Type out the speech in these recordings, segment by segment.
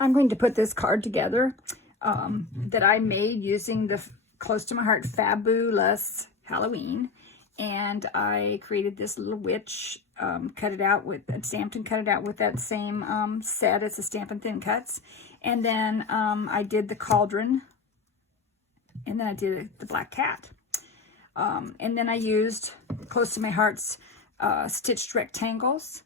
I'm going to put this card together that I made using the Close to My Heart Fabulous Halloween. And I created this little witch, cut it out with, stamped and cut it out with that same set. It's a Stampin' Thin Cuts. And then I did the cauldron. And then I did the black cat. And then I used Close to My Heart's stitched rectangles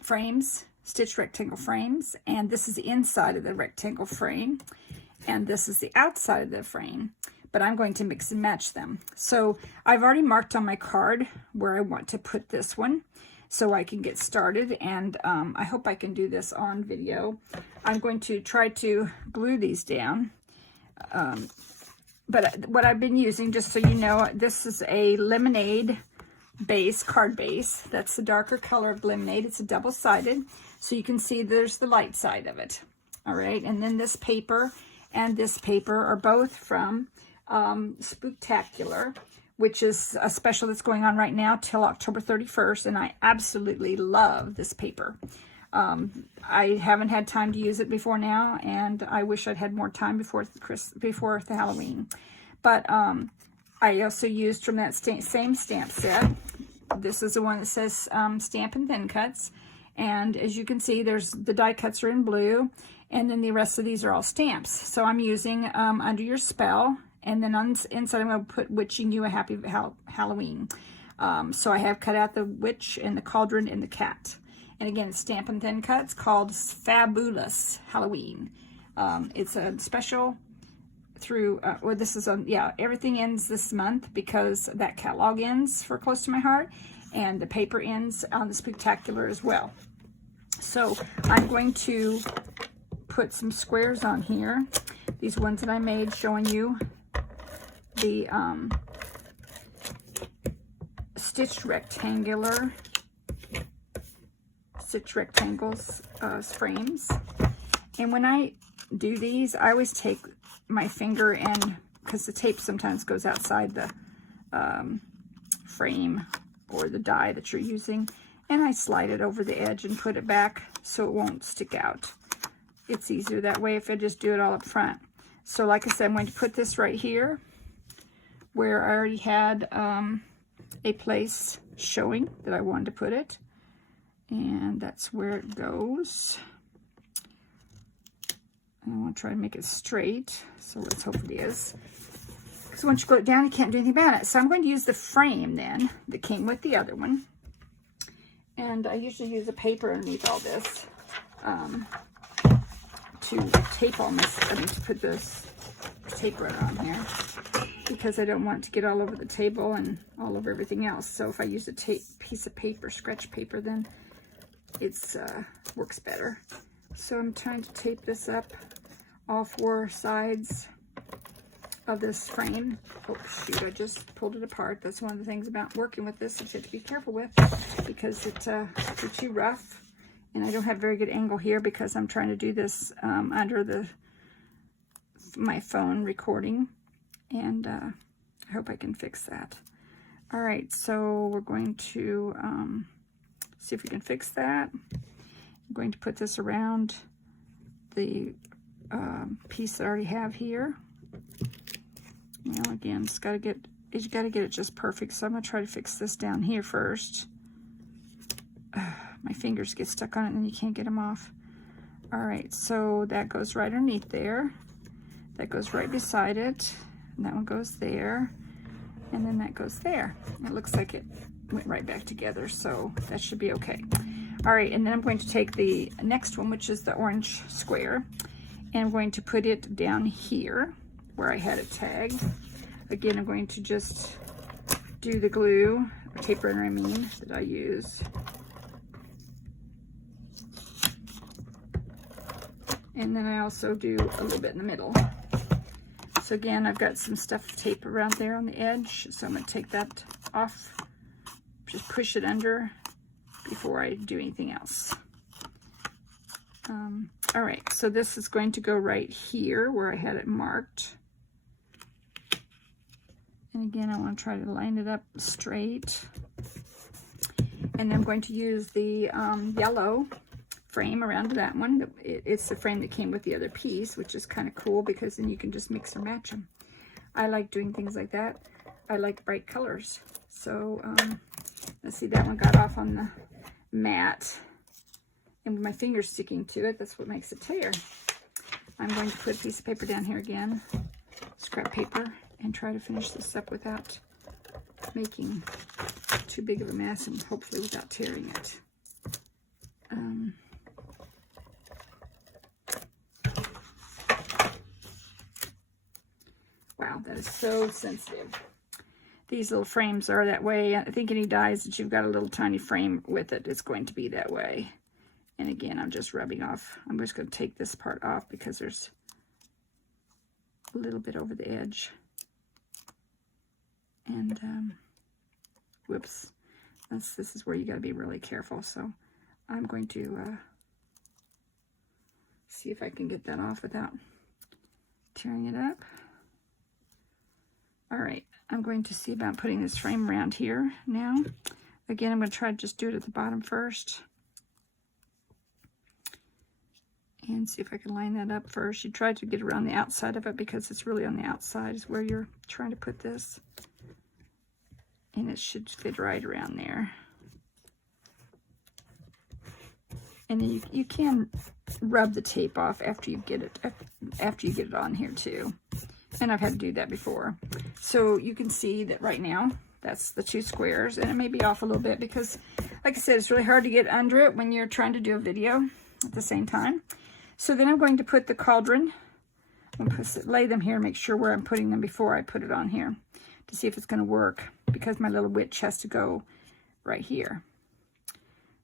frames, stitched rectangle frames. And this is the inside of the rectangle frame. And this is the outside of the frame. But I'm going to mix and match them. So I've already marked on my card where I want to put this one so I can get started. And I hope I can do this on video. I'm going to try to glue these down. But what I've been using, just so you know, this is a lemonade base, card base. That's the darker color of lemonade. It's a double-sided. So you can see there's the light side of it. All right. And then this paper and this paper are both from Spooktacular, which is a special that's going on right now till October 31st, and I absolutely love this paper. I haven't had time to use it before now, and I wish I'd had more time before the Halloween. But I also used from that same stamp set. This is the one that says Stampin' Thin Cuts, and as you can see, there's the die cuts are in blue, and then the rest of these are all stamps. So I'm using Under Your Spell. And then on inside, I'm going to put Wishing You a Happy Halloween. So I have cut out the witch and the cauldron and the cat. And again, it's Stampin' Thin Cuts called Fabulous Halloween. It's a special through, or this is on, yeah, everything ends this month because that catalog ends for Close to My Heart. And the paper ends on the Spooktacular as well. So I'm going to put some squares on here. These ones that I made showing you the stitched rectangles frames. And when I do these, I always take my finger and, because the tape sometimes goes outside the frame or the die that you're using, and I slide it over the edge and put it back so it won't stick out. It's easier that way if I just do it all up front. So like I said, I'm going to put this right here where I already had a place showing that I wanted to put it. And that's where it goes. I want to try to make it straight. So let's hope it is. Because once you glue it down, you can't do anything about it. So I'm going to use the frame then that came with the other one. And I usually use a paper underneath all this. To tape all this, to put this tape runner on here because I don't want it to get all over the table and all over everything else. So if I use a piece of paper, scratch paper, then it's works better. So I'm trying to tape this up all four sides of this frame. Oh shoot, I just pulled it apart. That's one of the things about working with this that you have to be careful with because it's too rough. And I don't have very good angle here because I'm trying to do this under my phone recording. And I hope I can fix that. All right, so we're going to see if we can fix that. I'm going to put this around the piece that I already have here. Well, again, you got to get it just perfect. So I'm going to try to fix this down here first. My fingers get stuck on it and then you can't get them off. All right, so that goes right underneath there. That goes right beside it. And that one goes there. And then that goes there. It looks like it went right back together, so that should be okay. All right, and then I'm going to take the next one, which is the orange square, and I'm going to put it down here where I had it tagged. Again, I'm going to just do the glue, or tape runner I mean, that I use. And then I also do a little bit in the middle. So again, I've got some stuff tape around there on the edge. So I'm going to take that off, just push it under before I do anything else. All right, so this is going to go right here where I had it marked. And again, I want to try to line it up straight. And I'm going to use the yellow frame around that one. It's the frame that came with the other piece, which is kind of cool because then you can just mix or match them. I like doing things like that. I like bright colors. So let's see, that one got off on the mat, and with my fingers sticking to it, that's what makes it tear. I'm going to put a piece of paper down here again, scrap paper, and try to finish this up without making too big of a mess, and hopefully without tearing it. Wow, that is so sensitive. These little frames are that way. I think any dies that you've got a little tiny frame with it, it's going to be that way. And again, I'm just rubbing off. I'm just going to take this part off because there's a little bit over the edge. And, whoops. This is where you got to be really careful. So I'm going to see if I can get that off without tearing it up. All right, I'm going to see about putting this frame around here now. Again, I'm going to try to just do it at the bottom first. And see if I can line that up first. You try to get around the outside of it because it's really on the outside is where you're trying to put this. And it should fit right around there. And then you can rub the tape off after you get it on here too. And I've had to do that before. So you can see that right now, that's the 2 squares. And it may be off a little bit because, like I said, it's really hard to get under it when you're trying to do a video at the same time. So then I'm going to put the cauldron. I'm going to lay them here, make sure where I'm putting them before I put it on here to see if it's going to work, because my little witch has to go right here.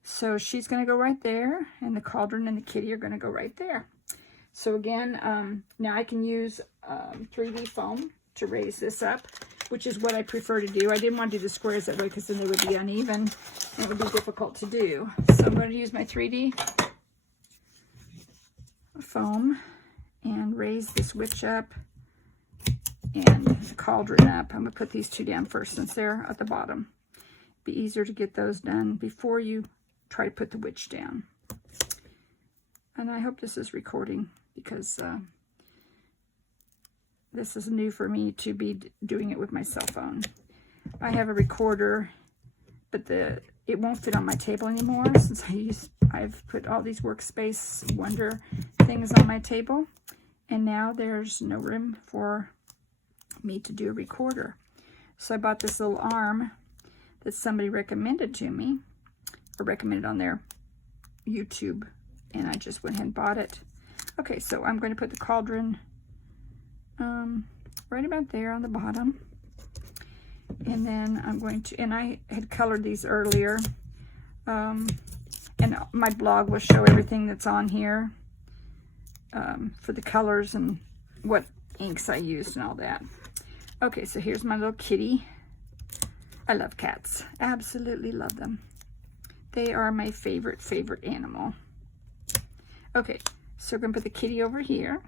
So she's going to go right there, and the cauldron and the kitty are going to go right there. So again, now I can use 3D foam to raise this up, which is what I prefer to do. I didn't want to do the squares that way because then they would be uneven and it would be difficult to do. So I'm going to use my 3D foam and raise this witch up and the cauldron up. I'm going to put these 2 down first since they're at the bottom. Be easier to get those done before you try to put the witch down. And I hope this is recording because this is new for me to be doing it with my cell phone. I have a recorder, but it won't fit on my table anymore since I've put all these workspace wonder things on my table, and now there's no room for me to do a recorder. So I bought this little arm that somebody recommended to me, or recommended on their YouTube, and I just went ahead and bought it. Okay, so I'm going to put the cauldron right about there on the bottom. And then I'm going to, and I had colored these earlier. And my blog will show everything that's on here for the colors and what inks I used and all that. Okay, so here's my little kitty. I love cats. Absolutely love them. They are my favorite animal. Okay, so we're going to put the kitty over here,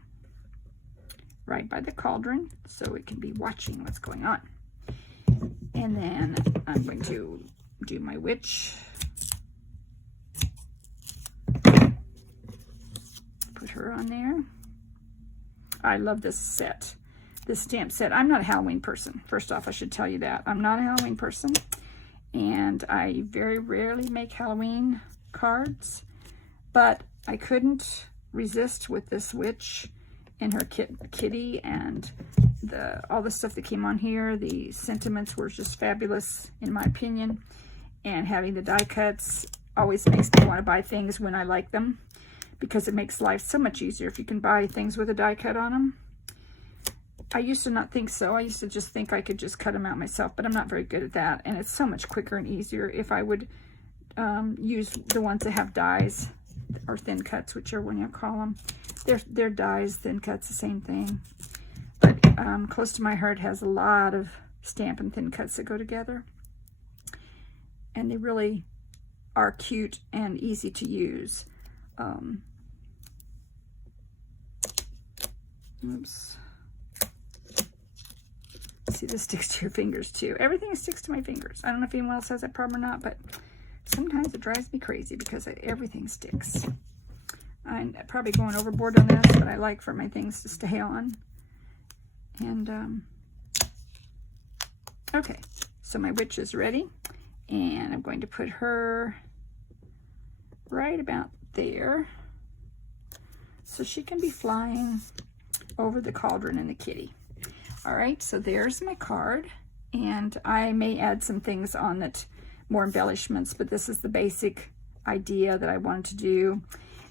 right by the cauldron, so it can be watching what's going on. And then I'm going to do my witch. Put her on there. I love this set, this stamp set. I'm not a Halloween person. First off, I should tell you that. I'm not a Halloween person. And I very rarely make Halloween cards. But I couldn't resist with this witch and her kitty and all the stuff that came on here. The sentiments were just fabulous in my opinion, and having the die cuts always makes me want to buy things when I like them, because it makes life so much easier if you can buy things with a die cut on them. I used to not think so. I used to just think I could just cut them out myself, but I'm not very good at that, and it's so much quicker and easier if I would use the ones that have dies or thin cuts, whichever one you call them. They're dies, thin cuts, the same thing. But Close to My Heart has a lot of stamp and thin cuts that go together. And they really are cute and easy to use. Oops. See, this sticks to your fingers too. Everything sticks to my fingers. I don't know if anyone else has that problem or not, but sometimes it drives me crazy because everything sticks. I'm probably going overboard on this, but I like for my things to stay on. And, okay, so my witch is ready. And I'm going to put her right about there, so she can be flying over the cauldron and the kitty. All right, so there's my card, and I may add some things on it, more embellishments, but this is the basic idea that I wanted to do.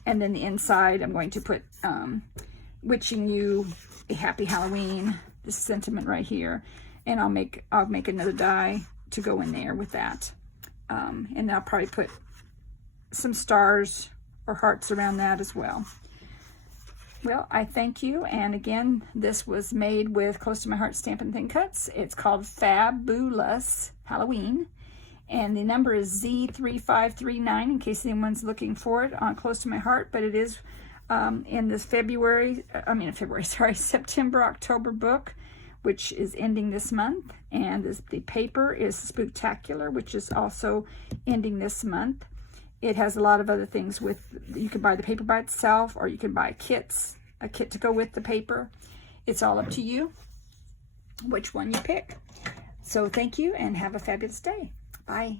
And then the inside, I'm going to put wishing you a happy Halloween, this sentiment right here, and I'll make another die to go in there with that. And I'll probably put some stars or hearts around that as well. Well, I thank you, and again, this was made with Close to My Heart Stampin' Thin Cuts. It's called Fabulous Halloween, and the number is Z3539 in case anyone's looking for it on Close to My Heart, but it is in this September, October book, which is ending this month, and the paper is Spooktacular, which is also ending this month. It has a lot of other things with, you can buy the paper by itself, or you can buy a kit to go with the paper. It's all up to you which one you pick. So thank you, and have a fabulous day. Bye.